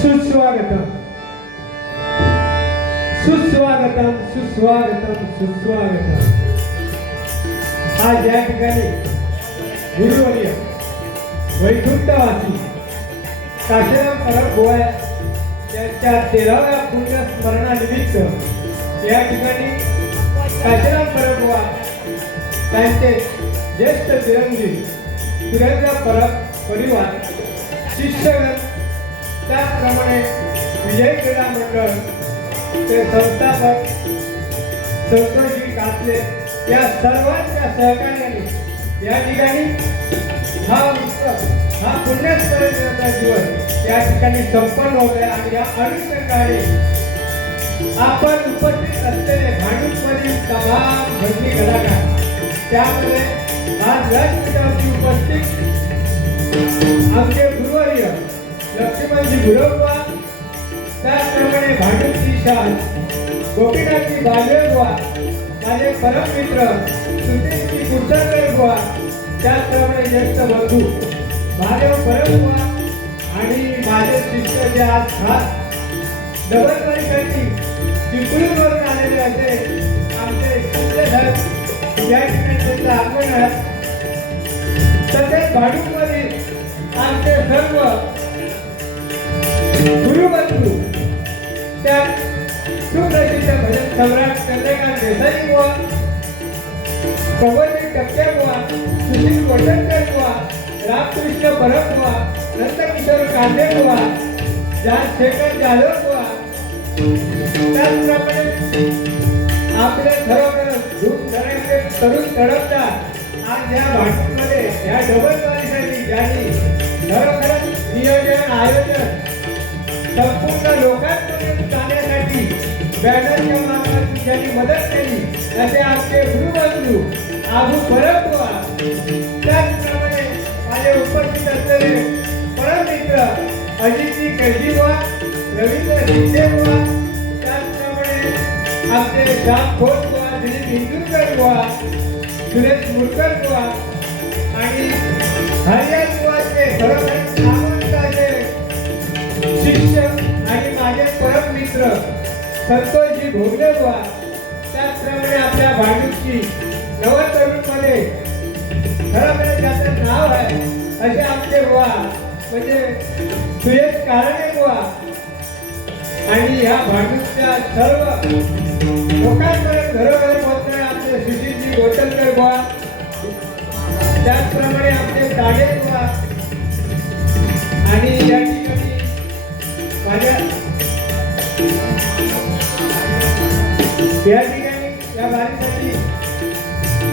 सुस्वागतम सुस्वागतम सुस्वागतम सुस्वागतम। आज या ठिकाणी गुरुवर्य वैकुंठवासी काशीराम परब गोवा यांच्या 13व्या पुण्य स्मरणानिमित्त या ठिकाणी काशीराम परब गोवा त्यांचे ज्येष्ठ चिरंजीव सुरेंद्र परब परिवार शिष्यगण त्याचप्रमाणे विजय क्रीडा मंडळ ते संस्थापक संतोषजी कासले या सर्वांच्या सहकार्याने या ठिकाणी हा उत्सव हा पुण्यस्मरणेचा दिवस या ठिकाणी संपन्न होत आहे। आणि या अनुषंगाने आपण उपस्थित असलेले भांडूपमधील तमाम भजनी कलाकार त्यामध्ये आज व्यासपीठावरती उपस्थित आमचे गुरुवर्य लक्ष्मणजी गुरवबुवा त्याचप्रमाणे भांडूपची शान गोपीनाथजी बागवेबुवा माझे परममित्र सुधीरजी कुलकर्णी बुवा त्याचप्रमाणे ज्येष्ठ बंधू महादेव परमबुवा आणि माझे शिष्य जे आज खास डबल परीक्षांची चिपळूणवरून आलेले असे आमचे शिष्यधर या ठिकाणी त्यांचं आगमन आहे। तसेच भांडूपमधील आमचे सर्व गुरुबंधू त्या सुप्रसिद्ध भजन सम्राट चंद्रकांत देसाई बुवा कवलजी टक्के बुवा सुशील वडणकर बुवा रामकृष्ण परब बुवा नंदकिशोर कांदे बुवा शेखर जाधव बुवा त्याचप्रमाणे आपले खरोखर धूप धरणारे तरुण तडफदार आज या भांडूपमध्ये या डबल वारीसाठी ज्यांनी खरोखरच नियोजन आयोजन संपूर्ण लोकांपर्यंत जाण्यासाठी बॅनरच्या माध्यमातून ज्यांनी मदत केली असे आमचे गुरुबंधू आबू परबुवा, त्याचप्रमाणे माझे उपस्थित असलेले परममित्र अजितजी केळजीबुवा, रवींद्र शिंदेबुवा, त्याचप्रमाणे आमचे श्याम खोतबुवा, दिलीप इंदुरकरबुवा, सुरेश मुरकरबुवा आणि हरियाणबुवाचे खरोखर नामवंताचे शिक्षक आणि माझे परम मित्र संतोषजी भोगलेबुवा, त्याचप्रमाणे आपल्या भांडूपची नवतरुणमध्ये खरोखर ज्याचं नाव आहे असे आमचे बुवा म्हणजे सुरेश कारणे बुवा आणि ह्या भांडूपच्या सर्व लोकांपर्यंत घरोघर पोहोचणारे आमचे सुशीलजी गोटलकर बुवा, त्याचप्रमाणे आमचे दाडे बुवा आणि या ठिकाणी माझ्या या ठिकाणी या वारीसाठी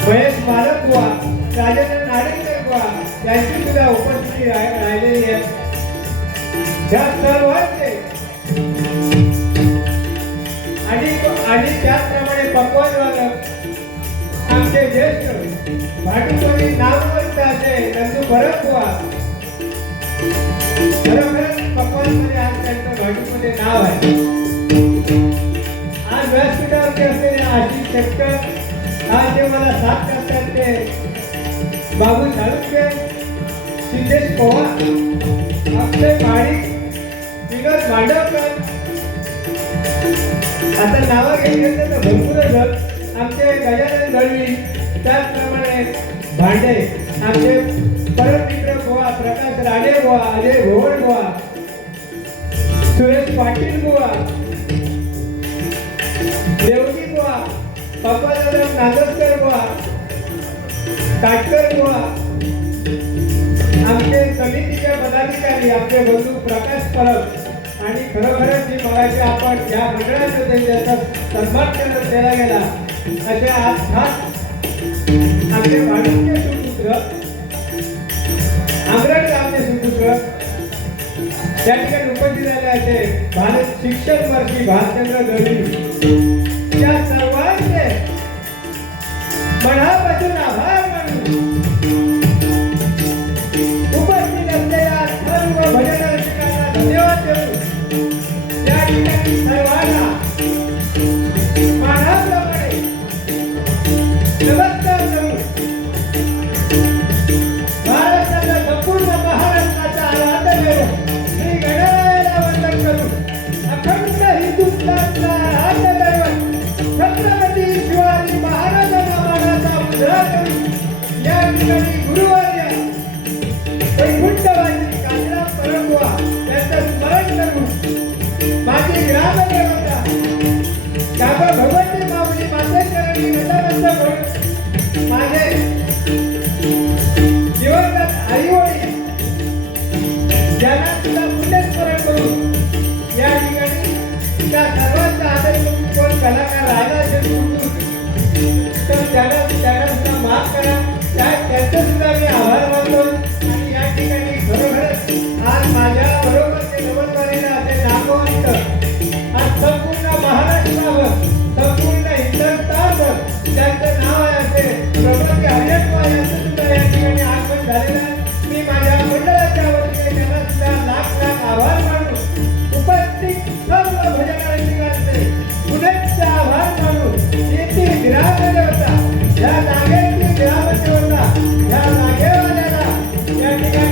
महेश मालक बुवा, राजेंद्र नाडेकर बुवा यांची सुद्धा उपस्थिती राहिलेली आहे. या सर्वांचे आणि त्याचप्रमाणे पक्वानवालक आमचे ज्येष्ठ भाटुकरी नामवंत असे नंदू भरत बुवा, खरोखरच पक्वानमध्ये आज त्यांचं भाटूमध्ये नाव आहे. आज व्यासपीठावरती असलेले आशिष शेट्टर, आज जे मला साथ करतात ते बाबू साळुंखे, सिद्धेश पवार, अक्षय माळी, विनोद मांडवकर, आता नावं घेतली तर भरपूरच आमचे गजानन दळवी, त्याचप्रमाणे भांडे आमचे परममित्र बुवा प्रकाश राणे बुवा, अजय भोवड बुवा, सुरेश पाटील बुवा, देवजी बुवा, पप्पादादा नागोस्कर बुवा, काटकर बुवा, आमचे समितीचे पदाधिकारी आमचे बंधू प्रकाश परब आणि खरोखरच जी मगाशी आपण या मंडळामध्ये ज्याचा सन्मान केला गेला असे आज खास आमचे भाडुपचे सुपुत्र आंबरड गावचे सुपुत्र त्या ठिकाणी उपस्थित झाले असे भारत शिक्षण वर्षी भालचंद्र दळवी, त्या सर्वांचे मनापासून आभार मानून उपस्थित असलेल्या सर्व भजन रसिकांना धन्यवाद देऊन या ठिकाणी सर्वांना मानाप्रमाणे नमस्कार करून महाराष्ट्राच्या संपूर्ण महाराष्ट्राचा आराध्य देव श्री गणरायाला वंदन करून अखंड हिंदुस्थानचा आराध्य दैवत छत्रपती शिवाजी महाराजांना मानाचा मुजरा करून या ठिकाणी गुरुवर्य वैकुंठवासी काशीराम परबुवा यांचं स्मरण करून माझी ग्रामदेवता काका भगवती माऊली मातेकरांनी नतमस्तक होऊन माझे दिवंगत आईवडील ज्यांना सुद्धा पुण्यस्मरण करून या ठिकाणी त्या सर्वांचा आदर करून कोण कलाकार राहिला असेल तर त्यांना सुद्धा माफ करा, त्यांचे सुद्धा मी आभार मानतो. आणि या ठिकाणी खरोखरच आज माझ्या बरोबर ते नवलवारीला असे नामवंत आज संपूर्ण महाराष्ट्रावर संपूर्ण हिंदुस्थानवर त्यांचं नाव आहे असे प्रबंध हरियाणबुवा यांचं सुद्धा या ठिकाणी आगमन झालेलं आहे. मी माझ्या मंडळाच्या वतीने त्यांना सुद्धा लाख लाख आभार मानून उपस्थित सर्व भजन रसिकांचे पुनश्च आभार मानून येथील ग्रामदेवता या जागेची ग्रामदेवता या जागेवाल्याला या ठिकाणी